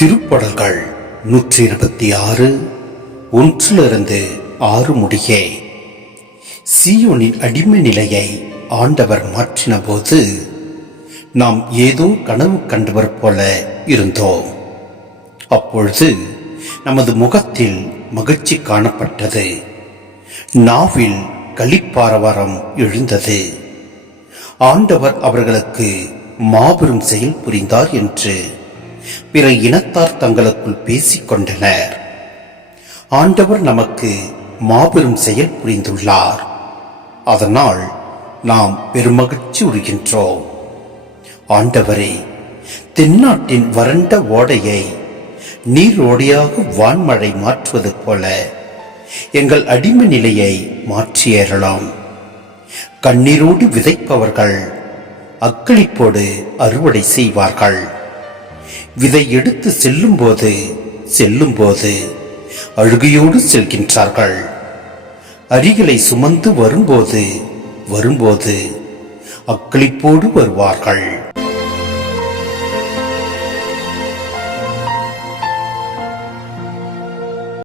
திருப்பாடல்கள் 126 1 6 முடியே. சீயோனின் அடிமை நிலையை ஆண்டவர் மாற்றின போது நாம் ஏதோ கனவு கண்டவர் போல இருந்தோம். அப்பொழுது நமது முகத்தில் மகிழ்ச்சி காணப்பட்டது, நாவில் களிப்பாரவாரம் எழுந்தது. ஆண்டவர் அவர்களுக்கு மாபெரும் செயல் புரிந்தார் என்று பிற இனத்தார் தங்களுக்குள் பேசிக் கொண்டனர். ஆண்டவர் நமக்கு மாபெரும் செயல் புரிந்துள்ளார், அதனால் நாம் பெருமகிழ்ச்சி உறுகின்றோம். ஆண்டவரே, தென்னாட்டின் வறண்ட ஓடையை நீரோடையாக வான்மழை மாற்றுவது போல எங்கள் அடிமை நிலையை மாற்றியேறலாம். கண்ணீரோடு விதைப்பவர்கள் அக்களிப்போடு அறுவடை செய்வார்கள். விதை எடுத்து செல்லும் போது அழுகையோடு செல்கின்றார்கள். அரிகளை சுமந்து வரும்போது அக்களிப்போடு வருவார்கள்.